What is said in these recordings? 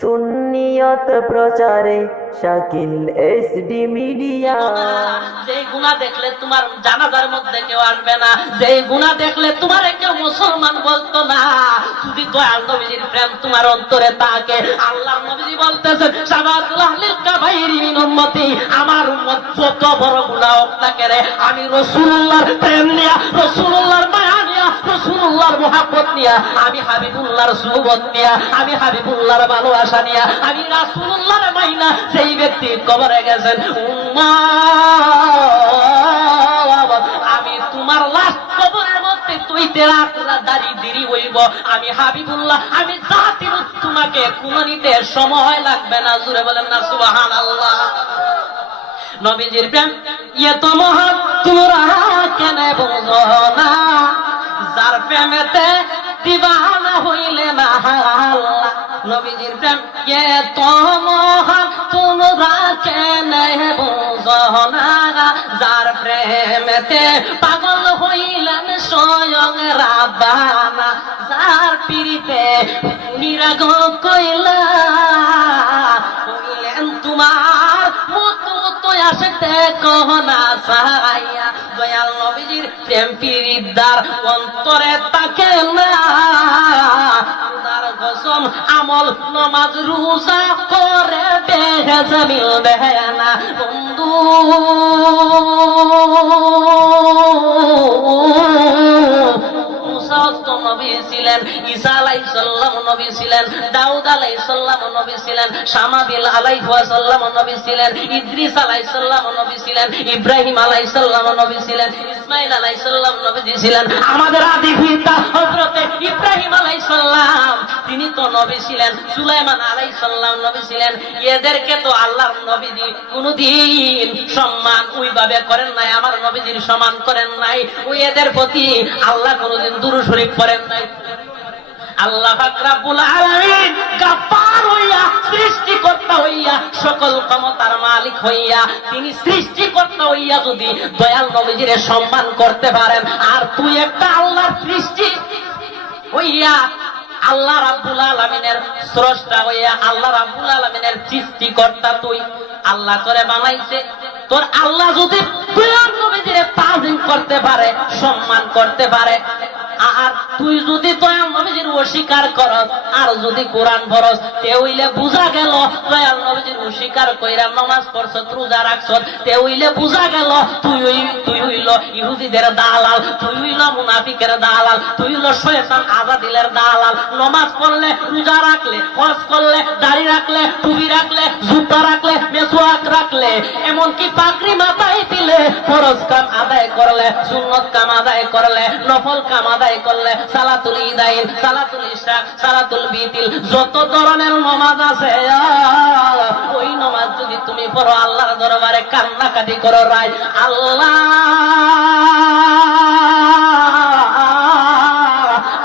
সুন্নিয়ত প্রচারে Shakil SD media. যে গুনাহ দেখলে তোমার জানাজার মধ্যে কেউ আসবে না, যে গুনাহ দেখলে তোমার কেউ মুসলমান বলতো না, যদি দয়াল নবীজির প্রেম তোমার অন্তরে থাকে, আল্লাহর নবীজি বলতেছেন শাবাতুল আহলিল কাবাইরি মিন উম্মতি, আমার উম্মত যত বড় গুনাহ হোক না কেন, আমি রাসূলুল্লাহর প্রেম নিয়া, রাসূলুল্লাহর মায়া নিয়া, রাসূলুল্লাহর মুহাব্বত নিয়া, আমি হাবিবুল্লাহর সুহবত নিয়া, আমি হাবিবুল্লাহর ভালোবাসা নিয়া, আমি রাসূলুল্লাহর মাইনা সেই ব্যক্তি কবরে গেছেন, আমি তোমার লাশ কবরের মধ্যে তুইতে রাখলা দাড়ি দিরি হইব, আমি হাবিবুল্লাহ, আমি জাতির তোমাকে কুমানিতে সময় লাগবে না। জুড়ে বলেন না সুবহানাল্লাহ। নবীজির প্রেম ইয়ে তো মহান তোমরা কেন বুঝো না, যার প্রেমেতে দিবানা হইলে না আল্লাহ। নবীজির প্রেম ইয়ে তো মহান তোমরা কেন বুঝো না, যার প্রেমেতে পাগল হইলেন স্বয়ং রাব্বানা, যার পিরিতে নিরাগ কইলা হইলেন তোমার মতো আসতে কহনা সাহাইয়া। দয়াল নবীজির প্রেম পিরিদার অন্তরে তাকে না, তার কসম আমল নামাজ রোজা করে বেহেজ মিলবে না বন্ধু। নবী ছিলেন, ঈসা আলাইহিস সালাম নবী ছিলেন, দাউদ আলাইহিস সালাম নবী ছিলেন, শামাবিল আলাইহিস সালাম নবী ছিলেন, ইদ্রিস আলাইহিস সালাম নবী ছিলেন, ইব্রাহিম আলাইহিস সালাম নবী ছিলেন, ইসমাঈল আলাইহিস সালাম নবী ছিলেন। আমাদের আদি পিতা হযরত ইব্রাহিম আলাইহিস সালাম তিনি তো নবী ছিলেন, সুলাইমান আলাইহিস সালাম নবী ছিলেন। এদেরকে তো আল্লাহর নবীজি কোনদিন সম্মান ওইভাবে করেন নাই, আমার নবীজির সম্মান করেন নাই, ওই এদের প্রতি আল্লাহ কোনদিন দুরূদ শরীফ পড়েন নাই। আল্লাহ পাক রব্বুল আলামিন গাফফার হইয়া, সৃষ্টিকর্তা হইয়া, সকল ক্ষমতার মালিক হইয়া, তিনি সৃষ্টিকর্তা হইয়া যদি দয়াল নবীজির সম্মান করতে পারেন, আর তুই একটা আল্লাহর সৃষ্টি হইয়া, আল্লাহ রাব্বুল আলামিনের স্রষ্টা হইয়া, আল্লাহ রাব্বুল আলামিনের সৃষ্টিকর্তা তুই, আল্লাহ করে বানাইছে, তোর আল্লাহ যদি দয়াল নবীজির তাজিম করতে পারে, সম্মান করতে পারে, আর তুই যদি দয়াল নবীজির অস্বীকার করস, আর যদি কোরআন পড়স, তে হইলে বুঝা গেল দয়াল নবীজির অস্বীকার কইরা নামাজ পড়ছ, রোজা রাখছ, তে হইলে বুঝা গেল তুই হইল ইহুদিদের দালাল, তুই হইল মুনাফিকের দালাল, তুই হইল শয়তান আজাদিলের দালাল। নামাজ পড়লে, রোজা রাখলে, হজ করলে, দাড়ি রাখলে, টুপি রাখলে, জুতা রাখলে, মেসওয়াক রাখলে, এমনকি পাগড়ি মাথায় দিলে, ফরজ কাম আদায় করলে, সুন্নত কাম আদায় করলে, নফল কাম আদায় করলে, সালাতুল ঈদাইন, সালাতুল ইশরাক, সালাতুল বিতিল, যত ধরনের নামাজ আছে, ওই নামাজ যদি তুমি পড়ো, আল্লাহর দরবারে কান্নাকাটি করো, রাই আল্লাহ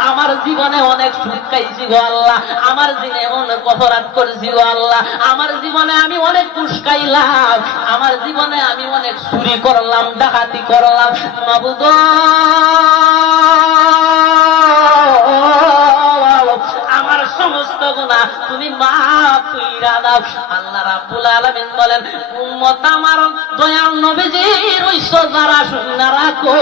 আমার জীবনে অনেক সুখ খাইছি গো আল্লাহ, আমার জীবনে অনেক অপরাধ করেছি গো আল্লাহ, আমার জীবনে আমি অনেক ঘুষ খাইলাম, আমার জীবনে আমি অনেক চুরি করলাম, ডাকাতি করলাম, মাবুদ আমার সমস্ত গুনাহ তুমি মাফ কইরা দাও। আল্লাহ রাব্বুল আলামিন বলেন, উম্মত আমার দয়াল নবীজির ওই যারা শুনে রাখো,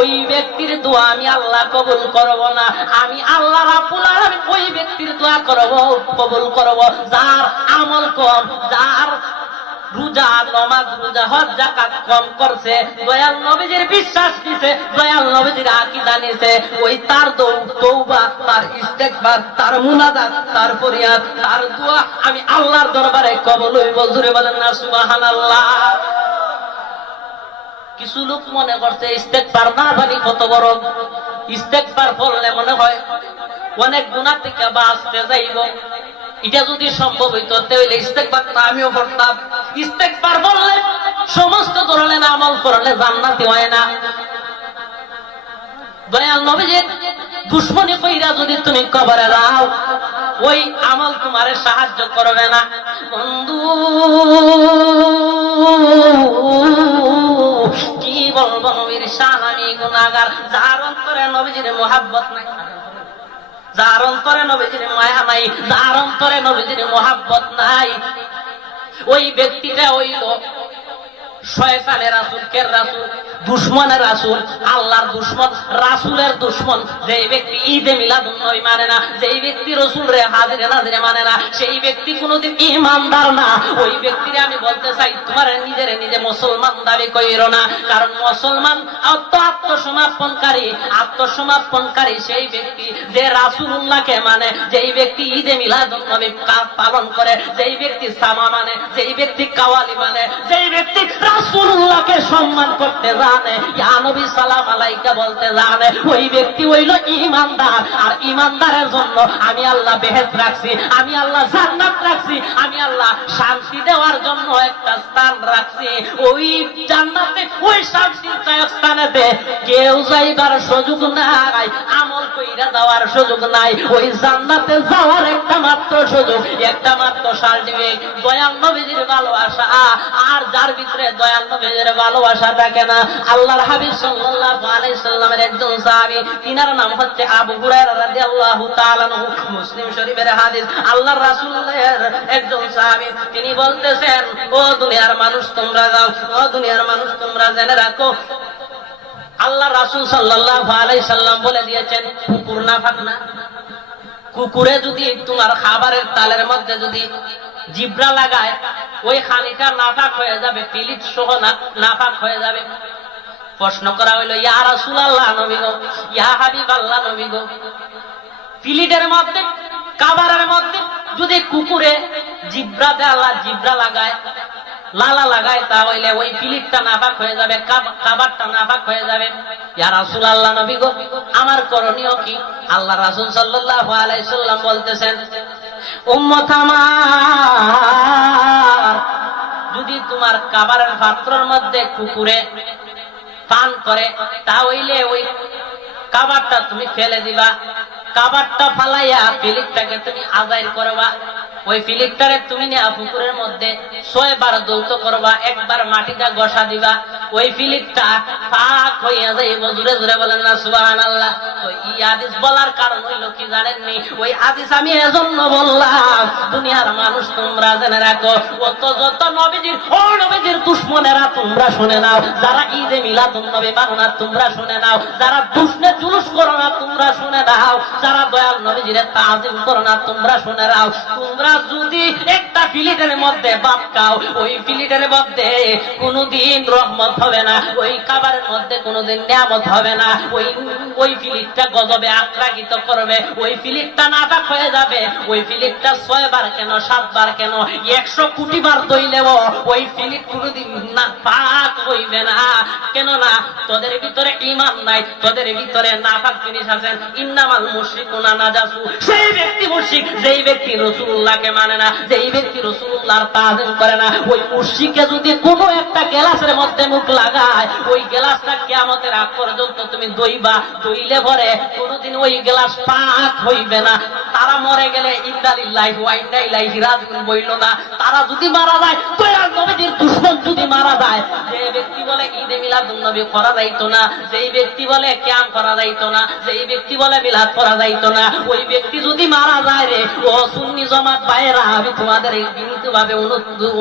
ওই ব্যক্তির দোয়া আমি আল্লাহ কবুল করব না, আমি আল্লাহ রাব্বুল আলামিন ওই ব্যক্তির দোয়া করব, কবুল করব যার আমল কম, যার রোজা নামাজ রোজা হজ যাকাত কম করছে, দয়াল নবীজির বিশ্বাস নিছে, দয়াল নবীজির আকীদা নিছে, ওই তার তওবা, তার ইস্তেগফার, তার মুনাজাত, তার ফরিয়াদ, তার দোয়া আমি আল্লাহর দরবারে কবুল হইব। জোরে বলেন না সুবহানাল্লাহ। কিছু লোক মনে করছে ইস্তেগফার না জানি কত বড়, ইস্তেগফার পড়লে মনে হয় অনেক গুনাহ থেকে বাঁচতে যাইব। এটা যদি সম্ভব হইতো তাহলে ইস্তেগফারটা আমিও করতাম। ইস্তেগফার বললে সমস্ত ধরনের আমল করলে জান্নাতি হয় না। দয়াল নবীজির দুশমনি কইরা যদি তুমি কবরে যাও, ওই আমল তোমারে সাহায্য করবে না বন্ধু। কি বলবো নবীর শান, আমি গুনাহগার, যার অন্তরে নবীজির মুহাব্বত নাই, যার অন্তরে নবীজির মায়া নাই, যার অন্তরে নবীজির মহাব্বত নাই, ওই ব্যক্তিটা হইল শয়তানের রাসূল, কে রাসূল? দুশমনের রাসূল, আল্লাহর দুশমন, রাসূলের দুশমন। যেই ব্যক্তি ঈদে মিলাদুন নবী মানে না, যেই ব্যক্তি রাসূলের হাজিরে নাজিরে মানে না, সেই ব্যক্তি কোনোদিন ঈমানদার না। ওই ব্যক্তিরে আমি বলতে চাই, তোমার নিজে মুসলমান দাবি কইরো না, কারণ মুসলমান আত্মসমর্পণকারী সেই ব্যক্তি যে রাসূলুল্লাহকে মানে, যেই ব্যক্তি ঈদে মিলাদুন নবী পালন করে, যেই ব্যক্তি সামা মানে, যেই ব্যক্তি কাওয়ালি মানে, যেই ব্যক্তি রাসূলুল্লাহকে সম্মান করতে জানে, ইয়া নবী সালাম আলাইকা বলতে জানে, ওই ব্যক্তি হইল ঈমানদার। আর ঈমানদারের জন্য আমি আল্লাহ বেহেশত রাখছি, আমি আল্লাহ জান্নাত রাখছি, আমি আল্লাহ শান্তি দেওয়ার জন্য একটা স্থান রাখছি। ওই জান্নাতে, ওই শান্তির স্থানেতে কেউ যাইবার সুযোগ নাই, আমল কইরা যাওয়ার সুযোগ নাই। ওই জান্নাতে যাওয়ার একটা মাত্র সুযোগ, একটা মাত্র সার্টিফিকেট, দয়াল নবীজির ভালোবাসা। আর যার ভিতরে দয়াল নবীজির ভালোবাসা থাকে না, আল্লাহর হাবিব সাল্লাল্লাহু আলাইহি সাল্লামের একজন সাহাবী, তিনার নাম হচ্ছে আবু হুরায়রা রাদিয়াল্লাহু তাআলা আনহু, মুসলিম শরীফের হাদিস। আল্লাহর রাসূলের একজন সাহাবী, তিনি বলতেছেন, ও দুনিয়ার মানুষ তোমরা যাও, ও দুনিয়ার মানুষ তোমরা জেনে রাখো, আল্লাহ রাসূল সাল্লাল্লাহু আলাইহি সাল্লাম বলে দিয়েছেন, কুকুর নাফাক না। কুকুরে যদি তোমার খাবারের তালের মধ্যে যদি জিব্রা লাগায়, ওই খানিটা নাফাক হয়ে যাবে, পিলিট সহ নাফাক হয়ে যাবে। প্রশ্ন করা হইল, ইয়া রাসূলুল্লাহ নবী গো, ইয়া হাবিবাল্লাহ নবী গো, পিলিটের মধ্যে, খাবারের মধ্যে যদি কুকুরে জিব্রা দেওয়া, জিব্রা লাগায়, লালা লাগায়, তাহলে ওই পিলিটটা নাফাক হয়ে যাবে, খাবারটা নাফাক হয়ে যাবে। ইয়া রাসূলুল্লাহ নবী গো, আমার করণীয় কি? আল্লাহ রাসূল সাল্লাল্লাহু আলাইহি সাল্লাম বলতেছেন, উম্মত আমার, যদি তোমার খাবারের পাত্রের মধ্যে কুকুরে পান করে, তাহলে ওই খাবারটা তুমি ফেলে দিবা, খাবারটা ফালাইয়া পিলিটটাকে তুমি আজাইর করবা, ওই পিলিটটারে তুমি নিয়ে পুকুরের মধ্যে 6 বার দৌত করবা, একবার মাটিটা ঘষা দিবা, ওই পিলিটটা পাক হইয়া যাইব। জোরে জোরে বলেন না সুবহানাল্লাহ। তো এই হাদিস বলার কারণ হইল কি জানেননি? ওই হাদিস আমি এজন্য বললাম, দুনিয়ার মানুষ তোমরা জেনে রাখো, যত নবীজির দুশমনেরা তোমরা শুনে নাও, যারা ঈদে মিলাদুন নবী মানো না তোমরা শুনে নাও, যারা দুশমনে জুলুস করো না তোমরা শুনে নাও, যারা দয়াল নবীজির তাজিম করো না তোমরা শুনে নাও। তোমরা যদি একটা পিলিটের মধ্যে ভাত খাও, ওই পিলিটের মধ্যে কোনোদিন রহমত হবে না, ওই খাবারের মধ্যে কোনোদিন নিয়ামত হবে না। ওই পিলিটটা গজবে আক্রান্ত করবে, ওই পিলিটটা নাপাক হয়ে যাবে। ওই পিলিটটা 6 বার কেন, 7 বার কেন, 100 কোটি বার দইলেও ওই পিলিট কোনোদিন না পাক হইবে না। কেন না? তোদের ভিতরে ঈমান নাই, তোদের ভিতরে নাপাক জিনিস আছেন। ইন্নামাল মুশরিকুনা নাজাসু, সেই ব্যক্তি মুশরিক যেই ব্যক্তি রাসূলুল্লাহকে মানে না, যেই ব্যক্তি রাসূলুল্লাহর তাজিম করে না। ওই মুশরিকে যদি কোনো একটা গ্লাসের মধ্যে মুখ লাগায়, ওই গ্লাসটা কিয়ামতের আগ পর্যন্ত তুমি দইবা, দইলে পরে কোনোদিন ওই গ্লাস পাক হইবে না। তারা মরে গেলে ইন্না লিল্লাহি ওয়া ইন্না ইলাইহি রাজিউন বইল না। তারা যদি মারা যায়, দয়াল নবীর দুশমন যদি মারা যায়, যে ব্যক্তি বলে ঈদে মিলাদুন নবী করা যাইতো না, যেই ব্যক্তি বলে কিয়াম করা যাইতো না, যেই ব্যক্তি বলে মিলাদ করা যাইতো না, ওই ব্যক্তি যদি মারা যায় রে, ও সুন্নি জামাত ভাইয়েরা, আমি তোমাদের এই বিনীতভাবে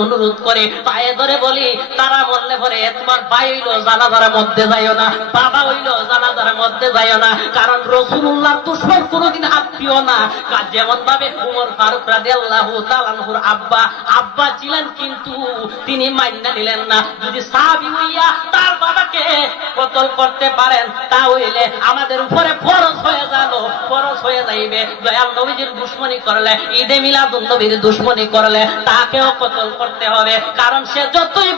অনুরোধ করে পায়ে ধরে বলি, তারা বললে পরে তোমার ভাই হইলো জানাজার মধ্যে যাইও না, বাবা হইলো জানাজার মধ্যে যাইও না, কারণ রাসূলুল্লাহর দুশমন কোনোদিন হাত দিও না। যেমন ভাবে ওমর ফারুক রাদিয়াল্লাহু তাআলা আনহুর আব্বা ছিলেন, কিন্তু তিনি মাইনা নিলেন না। যদি সাহাবী হইয়া তার বাবাকে কতল করতে পারেন, তাহলে আমাদের উপরে ফরজ হয়ে গেল, ফরজ হয়ে যাইবে। দয়াল নবীর দুশমনি করলে, ঈদে মিলাদুন নবীর দুশমনি করলে তাকেও কতল করতে হবে। কারণ সে যতই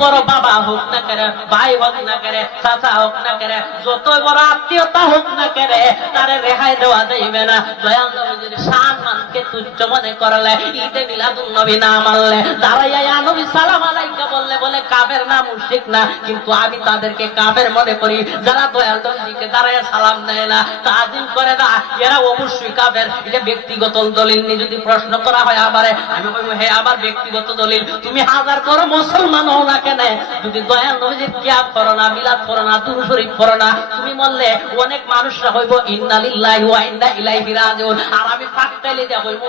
বড় বাবা হোক না কেন, ভাই হোক না কেন, চাচা হোক না কেন, যতই বড় আত্মীয়তা হোক না কেন, তারে রেহাই দেওয়া যাইবে না। দয়াল নবীর সম্মানকে তুচ্ছ মনে করলে, ঈদে মিলাদুন নবী না মানলে, দাঁড়াইয়া নবী সালাম আলাইকা বললে বলে কাফের না মুশরিক না, কিন্তু আমি তাদেরকে কাফের মনে করি যারা দয়াল নবীকে দাঁড়াইয়া সালাম দেয় না, তাজিম করে না, এরা অবশ্যই কাফের। এটা ব্যক্তিগত দলিল নিয়ে যদি প্রশ্ন করা হয় আমারে, আমি বলবো হ্যাঁ আমার ব্যক্তিগত দলিল। তুমি হাজার করো মুসলমান হও না কেন, যদি দয়াল নবীর কিয়াম করো না, মিলাদ করো না, দুরূদ শরীফ পড়ো না, তুমি বললে অনেক মানুষরা হইব ইন্না লিল্লাহি ওয়া ইন্না ইলাইহি রাজিউন, আর আমি ফাঁকতাইলে যা হইব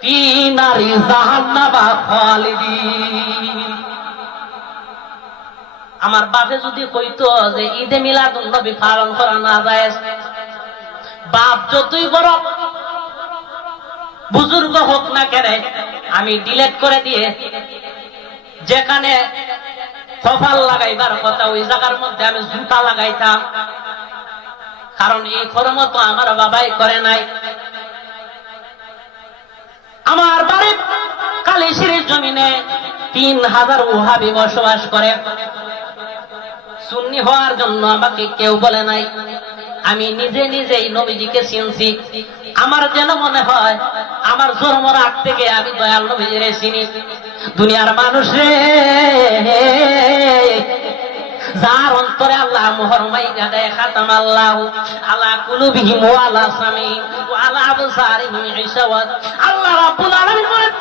ফি নারি জাহান্নামা খালিদিন। আমার বাপে যদি কইতো যে ঈদে মিলাদুন নবী পালন করা না যায়, বাপ যতই বড় বুজুর্গ হোক না কেন, আমি ডিলেট করে দিয়ে যেখানে কপাল লাগাইবার কথা ওই জায়গার মধ্যে আমি জুতা লাগাইতাম, কারণ এই কর্ম তো আমার বাবাই করে নাই। আমার বাড়ির কালিশিরির জমিনে 3000 ওহাবি বসবাস করে। সুন্নি হওয়ার জন্য আমাকে কেউ বলে নাই, আমি নিজে নিজেই নবীজিকে চিনছি। আমার যেন মনে হয় আমার জন্মের আগ থেকে আমি দয়াল নবীজিরে চিনি। দুনিয়ার মানুষ রে, যার অন্তরে আল্লাহ মোহর মাইরা দেয়, খাতাম আল্লাহ আলা কুলুবিহিম ওয়া আলা সামিহিম ওয়া আলা আবসারিহিম গিশাওয়াত। আল্লাহ রাব্বুল আলামিন বলেন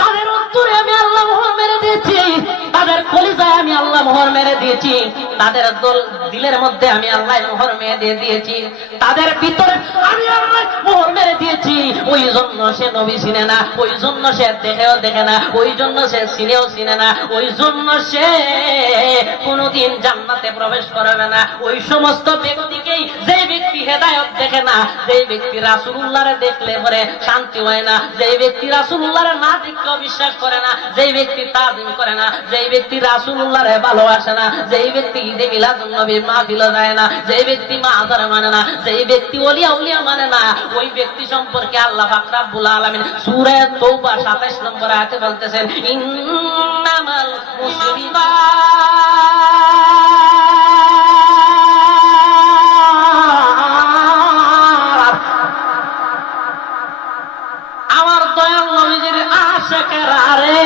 তাদের অন্তরে আমি আল্লাহ মোহর মেরে দিয়েছি, তাদের কলিজায় আমি আল্লাহ মোহর মেরে দিয়েছি, তাদের দিলের মধ্যে আমি আল্লাহ মোহর মেরে দিয়েছি, তাদের ভিতরে আমি আল্লাহ মোহর মেরে দিয়েছি। ওই জন্য সে নবী চিনে না, ওই জন্য সে দেখেও দেখে না, ওই জন্য সে চিনেও চিনে না, ওই জন্য সে কোনদিন জান্নাতে প্রবেশ করবে না। ওই সমস্ত ব্যক্তিকেই, যে ব্যক্তি হেদায়েত দেখে না, যে ব্যক্তি রাসূলুল্লাহরে দেখলে পরে শান্তি হয় না, যে ব্যক্তি রাসূলুল্লাহরে না দেখলেও বিশ্বাস করে না, যে ব্যক্তি তাজিম করে না, যে ব্যক্তি রাসূলুল্লাহরে ভালোবাসে না, যে ব্যক্তি ঈদে মিলাদুন নবীর মাহফিলে যায় না, যে ব্যক্তি মাজার মানে না, যে ব্যক্তি ওলিয়া উলিয়া মানে না, ওই ব্যক্তি সম্পর্কে আল্লাহ পাক রব্বুল আলামিন সূরা তাওবা 27 নম্বর আয়াতে বলতেছেন ইন্নামাল মুসলিমুন আমার দয়াল নবীজির আশিকেরা রে,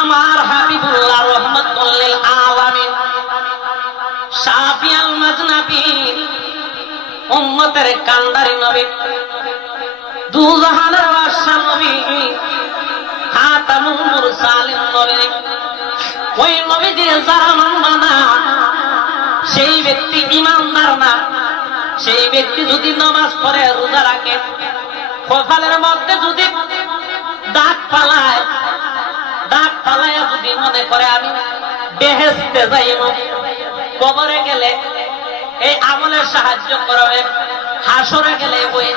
আমার হাবিবুল্লাহ রাহমাতুল লিল আলামিন শাফিউল মাজনাবিন উম্মতের কান্ডারি নবী, দুজাহানের বাদশা নবী, খাতামুল মুরসালিন নবী। ওই নবীজির যারা মানবে না সেই ব্যক্তি ঈমানদার না। সেই ব্যক্তি যদি নামাজ পড়ে, রোজা রাখে, কপালের মধ্যে যদি দাগ ফালায়, দাগ ফালায় যদি মনে করে আমি বেহেশতে যাইব, কবরে গেলে এই আমলের সাহায্য করবে, হাসরে গেলে ওই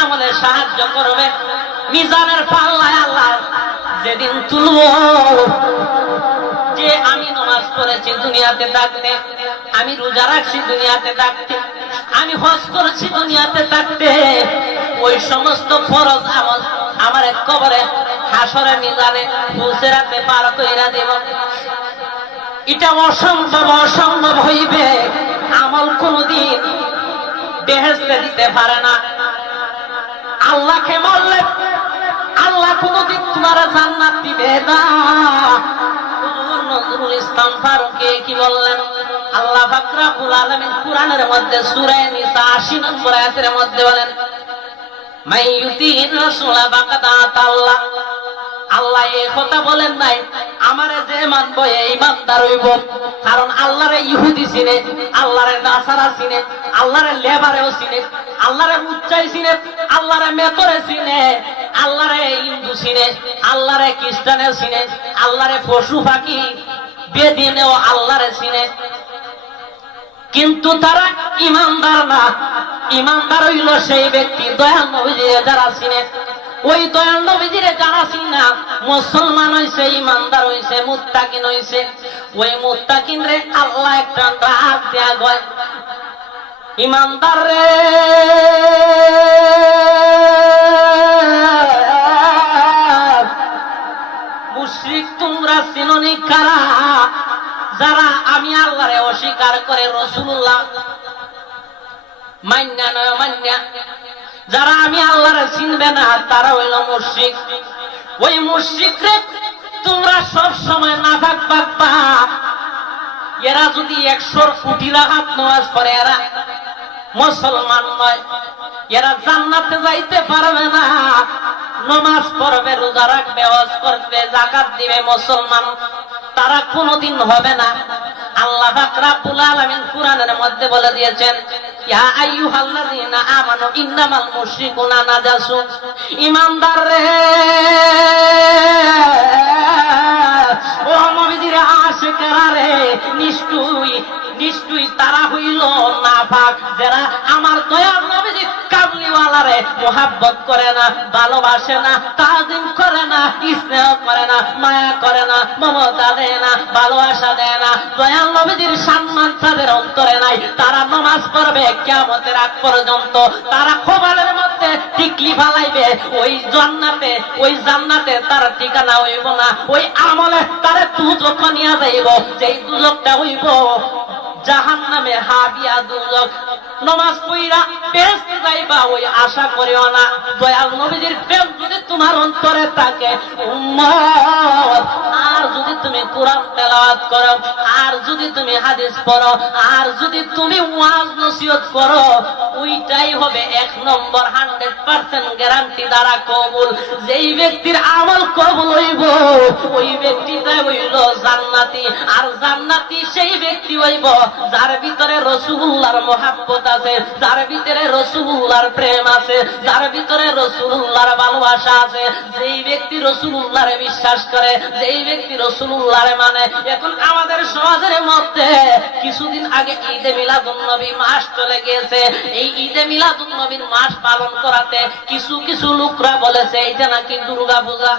আমলের সাহায্য করবে, মিজানের পাল্লায় আল্লাহ যেদিন তুলব, যে আমি নামাজ পড়েছি দুনিয়াতে থাকতে, আমি রোজা রাখছি দুনিয়াতে থাকতে, আমি হজ করেছি দুনিয়াতে থাকতে, ওই সমস্ত ফরজ আমল আমার কবরে হাসরে মিজানে ফুসেরাতে পার কইরা দেব। এটা অসম্ভব, অসম্ভব হইবে। আমল কোনদিন বেহেশতে দিতে পারে না। আল্লাহকে মানলে আল্লাহ কোনদিন তোমার জান্নাত দিবে না। নজরুল ইসলাম ফারুকী কি বললেন? আল্লাহ পাক রব্বুল আলামিন কুরআনের মধ্যে সূরা নিসা ৮০ নম্বর আয়াতের মধ্যে বলেন মাইয়ুতির রাসূলা ফাকাদ আতাল্লাহ। আল্লাহ এই কথা বলেন নাই আমারে যে মানবো এই ইমানদার হইব। কারণ আল্লাহরে ইহুদি চিনে, আল্লাহরে নাসারা চিনে, আল্লাহরে লেবারেও চিনে, আল্লাহরে উচ্চাই চিনে, আল্লাহরে মেতরে চিনে, আল্লাহরে হিন্দু চিনে, আল্লাহরে খ্রিস্টানে চিনে, আল্লাহরে পশু পাখি বেদিনেও আল্লাহরে চিনে। কিন্তু তারা ইমানদার না। ইমানদার হইল সেই ব্যক্তি দয়াল নবীজিরে যারা চিনে। ওই দয়াল নবীজিরে যারা চিনে মুসলমান হইছে, ইমানদার হইছে, মুত্তাকিন হইছে। ওই মুত্তাকিন রে আল্লাহ একটা ডাক দেয়া গয়, ইমানদার রে মুশরিক তোমরা চিননি কারা? যারা আমি আল্লাহরে অস্বীকার করে, রাসূলুল্লাহ মান্না নয় মান্না। যারা আমি আল্লাহরে চিনবে না তারা হইল মুশরিক। ওই মুশরিকরে তোমরা সব সময় নাফাক পাকবা। এরা যদি 100 কোটি রাকাত নামাজ পড়ে এরা মুসলমান নয়, এরা জান্নাতে যাইতে পারবে না। নামাজ পড়বে, রোজা রাখবে, হজ করবে, যাকাত দিবে, মুসলমান তারা কোনোদিন হবে না। আল্লাহ পাক রব্বুল আলামিন কুরআনের মধ্যে বলে দিয়েছেন, ইয়া আইয়ুহাল্লাযীনা আমানু ইন্নামাল মুশরিকুনা নাজাসুন। ঈমানদার রে, ও নবীজির আশিকেরা রে, নিশ্চয়ই তারা হইল নাপাক, যারা আমার দয়াল নবীজি কামলিওয়ালারে মোহাব্বত করে না, ভালোবাসে না, তাজিম করে না, স্নেহ করে না, মায়া করে না, মমতা দেয় না, ভালোবাসা দেয় না, দয়াল নবীজির সম্মান তাদের অন্তরে নাই। তারা নামাজ পড়বে কিয়ামতের আগ পর্যন্ত, তারা কপালের মধ্যে টিকলি ফালাইবে, ওই জান্নাতে তার ঠিকানা হইব না। ওই আমলে তারা দুজক নিয়ে যাইব, যেই দুজকটা হইব জাহান্নামে, হাবিয়া দুজক। নামাজ পড়া বেহেশতে যাইবা ওই আশা করিও না। দয়াল নবীজির প্রেম যদি তোমার অন্তরে থাকে উম্মত, আর যদি তুমি কোরআন তেলাওয়াত করো, আর যদি তুমি হাদিস পড়ো, আর যদি তুমি ওয়াজ নসিহত করো, ওইটাই হবে 1 নম্বর 100% গ্যারান্টি দ্বারা কবুল। যেই ব্যক্তির আমল কবুল হইব ওই ব্যক্তিটাই হইল জান্নাতি। আর জান্নাতি সেই ব্যক্তি হইব যার ভিতরে রাসূলুল্লাহর মুহাব্বত আছে, যার ভিতরে রাসূলুল্লাহর প্রেম আছে, যার ভিতরে রাসূলুল্লাহর ভালোবাসা আছে, যেই ব্যক্তি রাসূলুল্লাহরে বিশ্বাস করে, যেই ব্যক্তি রাসূলুল্লাহরে মানে। এখন আমাদের সমাজের মধ্যে কিছুদিন আগে ঈদে মিলাদুন নবী মাস চলে গিয়েছে। এই ঈদে মিলাদুন নবীর মাস পালন করাতে কিছু লোকরা বলেছে এটা নাকি দুর্গা পূজা।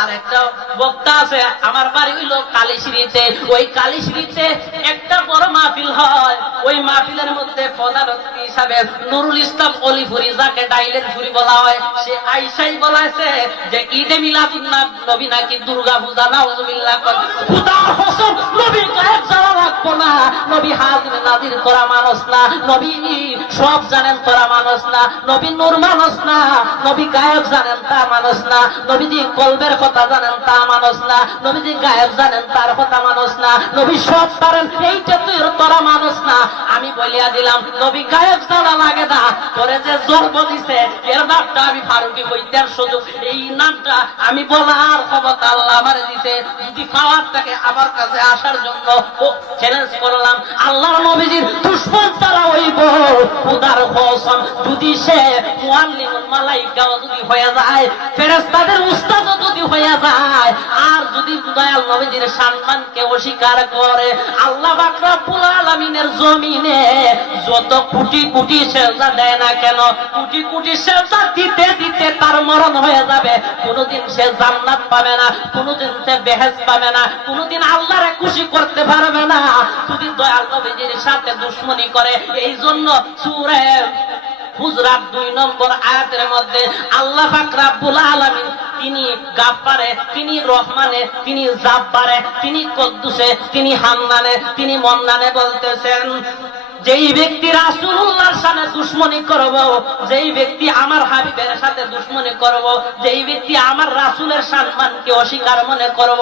আর একটা বক্তা আছে, আমার বাড়ি হইল কালীশ্রীতে, ওই কালীশ্রীতে একটা বড় মাহফিল হয়। ওই মাহফিলের মধ্যে প্রধান অতিথি হিসাবে নুরুল ইসলাম অলিপুরি, যাকে ডাইলের ফুরি বলা হয়, সে আইসাই বলেছে যে ঈদে মিলাদুন নবী নাকি দুর্গা পূজা। নাউজুবিল্লাহ। খুদার কসম, নবী গায়েব যাওয়া রাখবো না। নবী হাজির নাজির তোরা মানুষ না, নবী সব জানেন তোরা মানুষ না, নবী নূর মানুষ না, নবী গায়েব জানেন তা মানুষ না, নবীজি কলবের কথা জানেন তা মানুষ না, নবীজি গায়েব জানেন তার কথা মানুষ না, নবী সব পারেন এইটা তুই তোরা মানুষ না। আমি বলিয়া দিলাম নবী গায়েব জানা লাগে না, তোরে যে জন্ম দিছে এর নামটা আমি ফারুকি বৈদ্যার সুযোগ, এই নামটা আমি বলার ক্ষমতা আল্লাহ আমার দিতে। যদি পাওয়ার থাকে আমার কাছে আসার জন্য চ্যালেঞ্জ করলাম। আল্লাহর নবীজির দুশমন তারা হইব খুদার কসম, যদি সে মুআল্লিমুল মালাইকাও যদি হয়ে যায়, ফেরেশতাদের উস্তাদ যদি হয়ে যায়, আর যদি দয়াল নবীজির সম্মানকে অস্বীকার করে, আল্লাহ পাক রব্বুল আলামিনের জমিনে যত কোটি কোটি সেজদা দেয় না কেন, কোটি কোটি সেজদা দিতে দিতে তার মরণ হয়ে যাবে। কোনদিন সে জান্নাত পাবে না, কোনদিন সে বেহেশত পাবে না, কোনদিন আল্লাহরে খুশি করতে পারবে না যদি দয়াল নবীজির সাথে দুশমনি করে। এই জন্য সূরা হুজরাত 2 নম্বর আয়াতের মধ্যে আল্লাহ পাক রব্বুল আলামিন তিনি গাফফারে, তিনি রহমানে, তিনি জাব্বারে, তিনি কুদ্দুসে, তিনি হান্নানে, তিনি মন্নানে বলতেছেন, যেই ব্যক্তি রাসূলুল্লাহর সাথে দুশমনি করব, যেই ব্যক্তি আমার হাবিবের সাথে দুশমনি করব, যেই ব্যক্তি আমার রাসূলের সম্মানকে অস্বীকার মনে করব,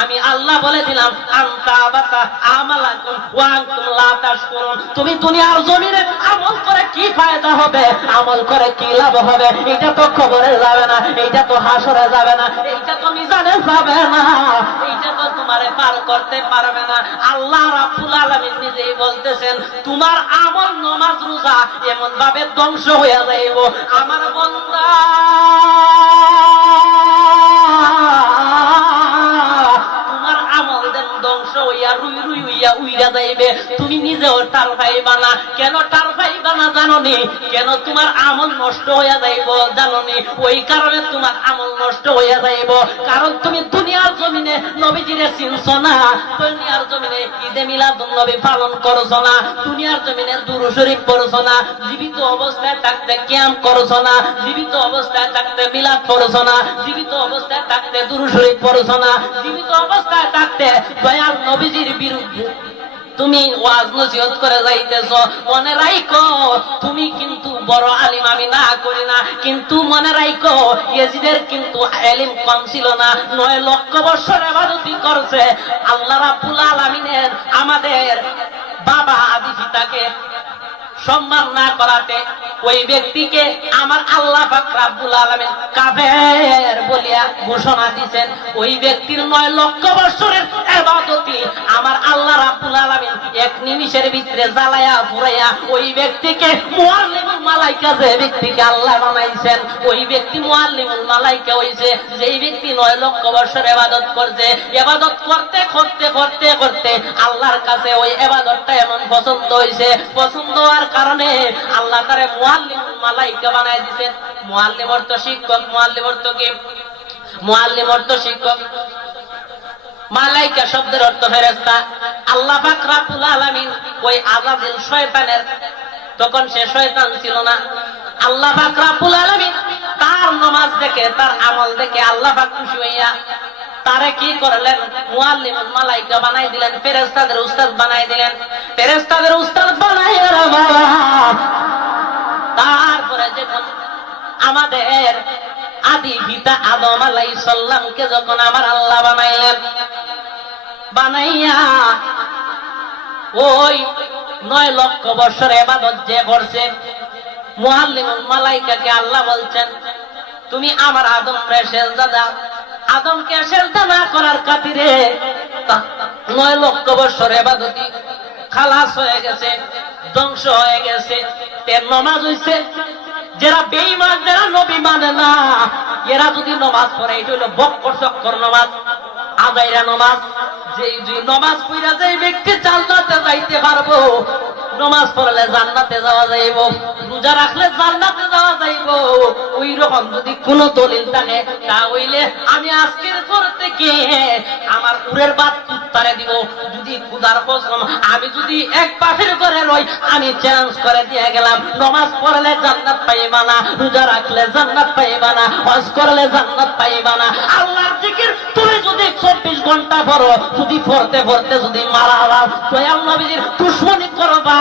আমি আল্লাহ বলে দিলাম আনতা বাতা আমালাকুম ওয়া আনতুম লা তাশকুরুন। তুমি দুনিয়ার জমিনে আমল করে কি ফায়দা হবে, আমল করে কি লাভ হবে? এটা তো কবরে যাবে না, এটা তো হাসরে যাবে না, এটা তো মিজানে যাবে না, এটা তো তোমারে পার করতে পারবে না। আল্লাহ রাব্বুল আলামিন নিজেই বলতেছেন তোমার আমল নামাজ রোজা এমন ভাবে ধ্বংস হয়ে যাইব, আমার বান্দা তোমার আমল দেন ধ্বংস হইয়া রুই রুই হইয়া উইরা যাইবে। তুমি নিজেও টার পাইবা না। কেন টার পাইবা না জানোনি? কেন তোমার আমল নষ্ট হইয়া যাইব জানোনি? ওই কারণে তোমার আমল নষ্ট হইয়া যাইব, কারণ তুমি দুনিয়ার জমিনে নবীজিরে চিনছো না, দুনিয়ার জমিনে ঈদে মিলাদুন নবী পালন করছো না, দুনিয়ার জমিনে দুরূদ শরীফ পড়ছো না, জীবিত অবস্থায় থাকতে কিয়াম করছো না, জীবিত অবস্থায় থাকতে মিলাদ পড়ছো না, জীবিত অবস্থায় থাকতে দুরূদ শরীফ পড়ছো না, জীবিত অবস্থায় থাকতে দয়াল নবীজির বিরুদ্ধে তুমি ওয়াজ নসিহত করে যাইতেছ, মনে রাখো তুমি কিন্তু বড় আলিম আমি না করি না, কিন্তু মনে রাখো ইয়াজিদের কিন্তু ইলম কম ছিল না, 9 লক্ষ বছর ইবাদতি করছে। আল্লাহ রাব্বুল আলামিনের আমাদের বাবা আদি পিতাকে সম্মান না করাতে ওই ব্যক্তিকে আমার আল্লাহ পাক রব্বুল আলামিন কাফের বলিয়া ঘোষণা দিবেন। ওই ব্যক্তির 9 লক্ষ বছরের ইবাদতি আমার আল্লাহ রাব্বুল আলামিন এক নিমিষের ভিতরে জ্বালায়া পুরাইয়া ওই ব্যক্তিকে মুআল্লিমুল মালায়েকা, যে ব্যক্তিকে আল্লাহ বানাইছেন ওই ব্যক্তি মুআল্লিমুল মালায়েকা হইছে। যেই ব্যক্তি 9 লক্ষ বছর ইবাদত করছে, ইবাদত করতে করতে করতে করতে আল্লাহর কাছে ওই ইবাদতটা এমন পছন্দ হইছে, পছন্দ হওয়ার কারণে আল্লাহ তারে মুআল্লিমুল মালায়েকা বানায় দিবেন। মুআল্লিম অর্থ শিক্ষক, মুআল্লিম অর্থ কি? মুআল্লিম অর্থ শিক্ষক, মালায়েকা শব্দের অর্থ ফেরেশতা। আল্লাহ পাক রব্বুল আলামিন ওই আযাজিল শয়তানের, তখন সে শয়তান ছিল না, আল্লাহ পাক রব্বুল আলামিন তার নামাজ দেখে, তার আমল দেখে আল্লাহ পাক খুশি হইয়া তারে কি করলেন? মুআল্লিমুল মালায়েকা বানাই দিলেন, ফেরেশতাদের উস্তাদ বানাই দিলেন। ফেরেশতাদের উস্তাদ বানাইয়া বাবা, তারপরে যখন আমাদের আদি পিতা আদম আলাইহিস সালামকে যখন আমার আল্লাহ বানাইলেন, বানাইয়া ওই 9 লক্ষ বছর ইবাদত যে করছে, মুআল্লিমুল মালায়েকাকে আল্লাহ বলছেন তুমি আমার আদমরে সেজদা দাও। আদমকে সেজদা না করার খাতিরে 9 লক্ষ বছর ইবাদতি খালাস হয়ে গেছে, ধ্বংস হয়ে গেছে। তের নামাজ হইছে, যারা বেঈমান, যারা নবী মানে না, এরা যদি নামাজ পড়ে, এটা হলো বক্কর চক্কর নামাজ, আদাইরা নামাজ। যেই নামাজ পড়া যেই ব্যক্তি জান্নাতে যাইতে পারবো, নামাজ পড়লে জান্নাতে যাওয়া যাইব, রোজা রাখলে জান্নাতে যাওয়া যাইব, ওই রকম যদি কোন দলিল থাকে তা হইলে আমি আজকের পর থেকে আমার উরের বাদ কুত্তারে দিব। যদি খুদার কসম আমি যদি এক পাশের করে রই, আমি চ্যালেঞ্জ করে দিয়ে গেলাম, নামাজ পড়লে জান্নাত পাইবা না, রোজা রাখলে জান্নাত পাইবা না, হজ করলে জান্নাত পাইবা না। আল্লাহর জিকির তুমি যদি 24 ঘন্টা পড়ো, যদি পড়তে পড়তে যদি মারা যাও, দয়াল নবীর দুশমনি করবা,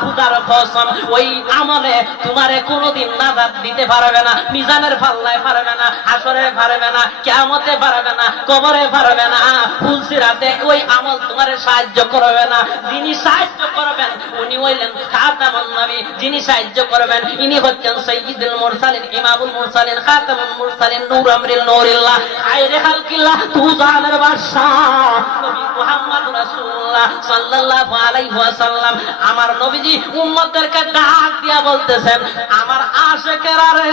খুদার কসম ওই আমলে তোমারে কোনোদিন নাজাত দিতে পারবে না, মিজানের পাল্লায় পারবে না, হাসরে পারবে না, কিয়ামতে পারবে না, কবরে পারবে না, ফুলসিরাতে ওই আমল তোমারে সাহায্য করবে না। যিনি সাহায্য করবেন উনি হইলেন খাতামুন নবী, যিনি সাহায্য করবেন ইনি হচ্ছেন সাইয়্যিদুল মুরসালিন, ইমামুল মুরসালিন, খাতামুল মুরসালিন, নূর আমরিল নূরিল্লাহ, খায়রে খালকিল্লাহ, তুজানের বাদশাহ নবী মুহাম্মদ রাসূলুল্লাহ সাল্লাল্লাহু আলাইহি ওয়াসাল্লাম। আমার নবীজি উম্মতদেরকে ডাক দিয়া বলতেছেন, আমার আশিকেরা রে,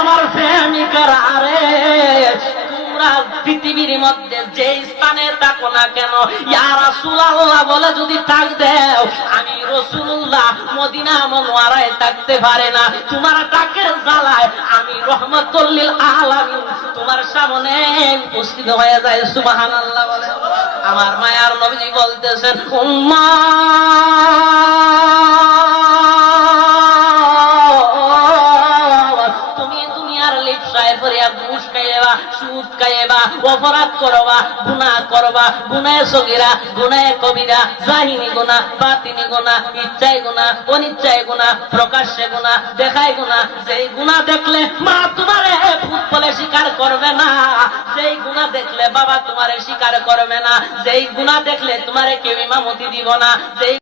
আমার প্রেমিকেরা রে, তোমরা পৃথিবীর মধ্যে যে স্থানে থাকো না কেন, ইয়া রাসূলুল্লাহ বলে যদি ডাক দেও, আমি রাসূলুল্লাহ মদিনা মুনাওয়ারায় থাকতে পারে না, তোমার ডাকের জ্বালায় আমি রহমাতুল লিল আলামিন তোমার সামনে উপস্থিত হয়ে যায়। সুবহানাল্লাহ বলে। আমার মায়ার নবীজি বলতেছেন, তুমি দুনিয়ার লিপসায় পড়িয়া ঘুষ খাইবা, সুদ খাইবা, অপরাধ করবা, গুনাহ করবা, গুনাহে সগীরা, গুনাহে কবিরা, জাহিনী গুনাহ, বাতিনি গুনাহ, ইচ্ছায় গুনাহ, অনিচ্ছায় গুনাহ, প্রকাশ্যে গুনাহ, দেখায় গুনাহ। যেই গুনাহ দেখলে মা তোমারে ভূত বলে স্বীকার করবে না, যেই গুনাহ দেখলে বাবা তোমারে স্বীকার করবে না, যেই গুনাহ দেখলে তোমারে কেউ ইমামতি দিব না, যেই